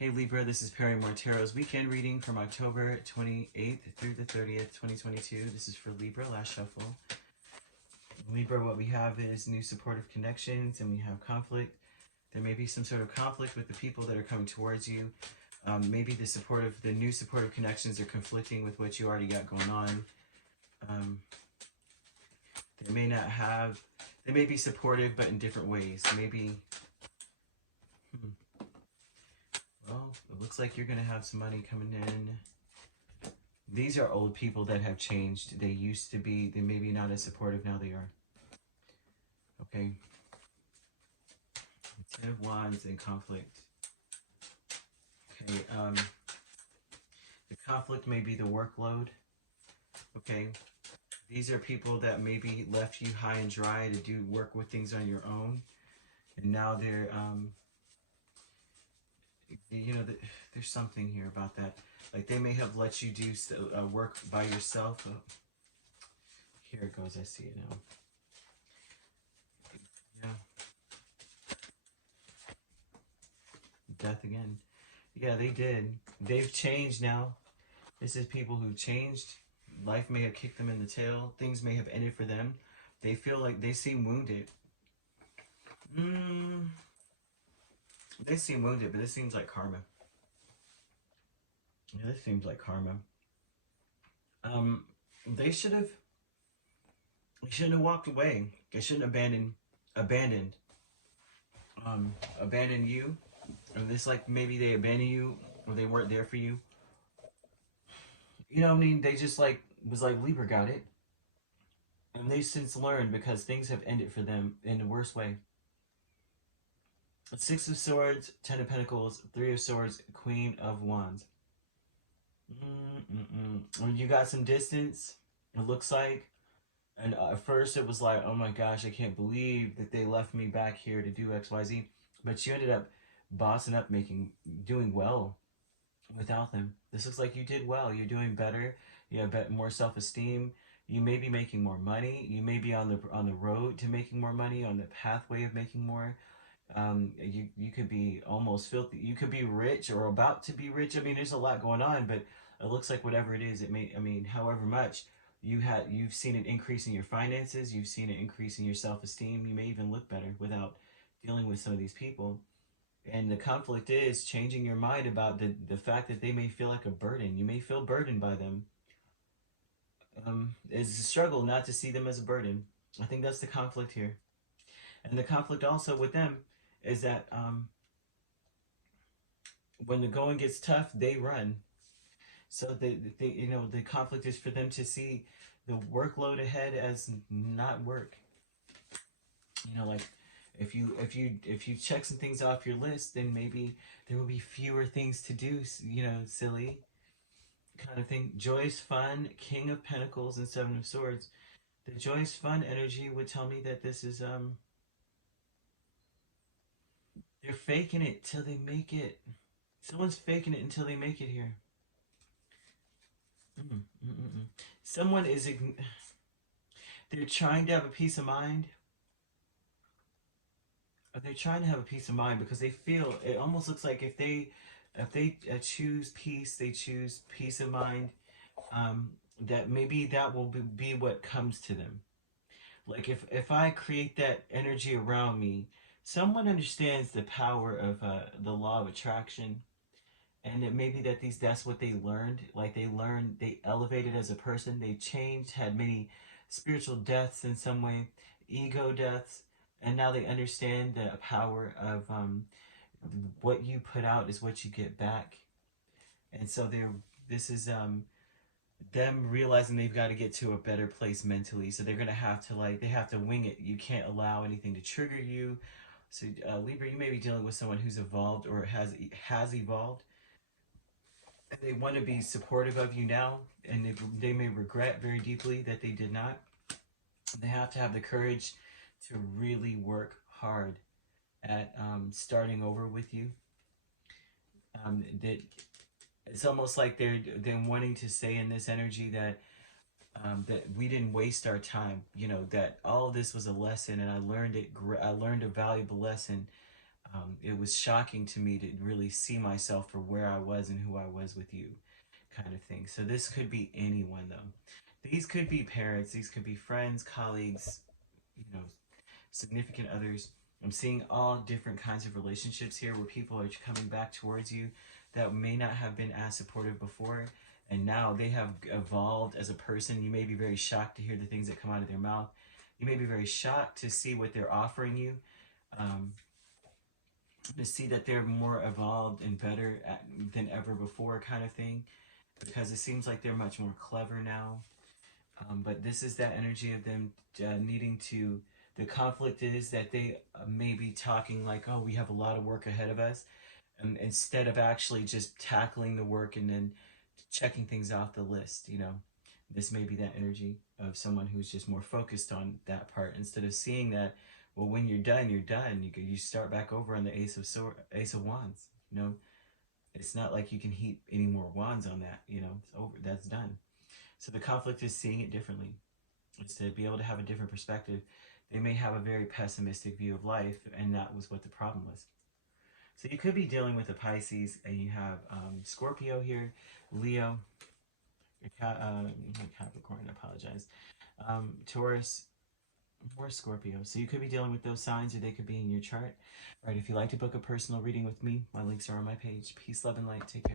Hey Libra, this is Perrymoretarot's weekend reading from October 28th through the 30th, 2022. This is for Libra, last shuffle. Libra, what we have is new supportive connections and we have conflict. There may be some sort of conflict with the people that are coming towards you. Maybe the new supportive connections are conflicting with what you already got going on. They may be supportive, but in different ways. Maybe, well, it looks like you're going to have some money coming in. These are old people that have changed. They used to be, they may be not as supportive, now they are. Okay. Ten of Wands and conflict. Okay, the conflict may be the workload. Okay. These are people that maybe left you high and dry to do work with things on your own. And now they're, you know, there's something here about that. Like they may have let you do work by yourself. Oh, here it goes, I see it now. Yeah. Death again. Yeah, they did. They've changed now. This is people who changed. Life may have kicked them in the tail. Things may have ended for them. They feel like they seem wounded. They seem wounded, but this seems like karma. Yeah, this seems like karma. They shouldn't have walked away. They shouldn't have abandoned you. Or this, like, maybe they abandoned you or they weren't there for you. You know what I mean? They just was like, Libra got it. And they since learned because things have ended for them in the worst way. Six of Swords, Ten of Pentacles, Three of Swords, Queen of Wands. You got some distance, it looks like. And at first it was like, oh my gosh, I can't believe that they left me back here to do XYZ. But you ended up bossing up, doing well without them. This looks like you did well. You're doing better. You have more self-esteem. You may be making more money. You may be on the road to making more money, on the pathway of making more. You could be almost filthy. You could be rich or about to be rich. I mean, there's a lot going on, but it looks like whatever it is, however much you've seen an increase in your finances. You've seen an increase in your self-esteem. You may even look better without dealing with some of these people. And the conflict is changing your mind about the fact that they may feel like a burden. You may feel burdened by them. It's a struggle not to see them as a burden. I think that's the conflict here. And the conflict also with them is that when the going gets tough, they run. So the conflict is for them to see the workload ahead as not work. You know, like if you check some things off your list, then maybe there will be fewer things to do, you know, silly kind of thing. Joyous fun, King of Pentacles and Seven of Swords. The joyous fun energy would tell me that this is they're faking it till they make it. Someone's faking it until they make it here. Someone is they're trying to have a peace of mind. They're trying to have a peace of mind because they feel, it almost looks like if they choose peace, they choose peace of mind, that maybe that will be what comes to them. Like if I create that energy around me, someone understands the power of the law of attraction, and it may be that that's what they learned. Like they elevated as a person, they changed, had many spiritual deaths in some way, ego deaths, and now they understand the power of what you put out is what you get back. And so this is them realizing they've got to get to a better place mentally. So they're gonna have to they have to wing it. You can't allow anything to trigger you. So Libra, you may be dealing with someone who's evolved or has evolved. And they want to be supportive of you now, and they may regret very deeply that they did not. They have to have the courage to really work hard at starting over with you. That it's almost like they're wanting to say in this energy that that we didn't waste our time. You know, that all of this was a lesson, and I learned it. I learned a valuable lesson. It was shocking to me to really see myself for where I was and who I was with you, kind of thing. So this could be anyone, though. These could be parents, these could be friends, colleagues, you know, significant others. I'm seeing all different kinds of relationships here where people are coming back towards you that may not have been as supportive before, and now they have evolved as a person. You may be very shocked to hear the things that come out of their mouth. You may be very shocked to see what they're offering you, um, to see that they're more evolved and better than ever before, kind of thing, because it seems like they're much more clever now. But this is that energy of them needing to. The conflict is that they may be talking like, oh, we have a lot of work ahead of us, instead of actually just tackling the work and then checking things off the list. This may be that energy of someone who's just more focused on that part instead of seeing that. Well, when you're done, you're done. You start back over on the Ace of Wands. It's not like you can heap any more wands on that. It's over. That's done. So the conflict is seeing it differently. It's to be able to have a different perspective. They may have a very pessimistic view of life, and that was what the problem was. So you could be dealing with a Pisces, and you have Scorpio here, Leo, Capricorn, I apologize, Taurus, or Scorpio. So you could be dealing with those signs, or they could be in your chart. All right, if you'd like to book a personal reading with me, my links are on my page. Peace, love, and light. Take care.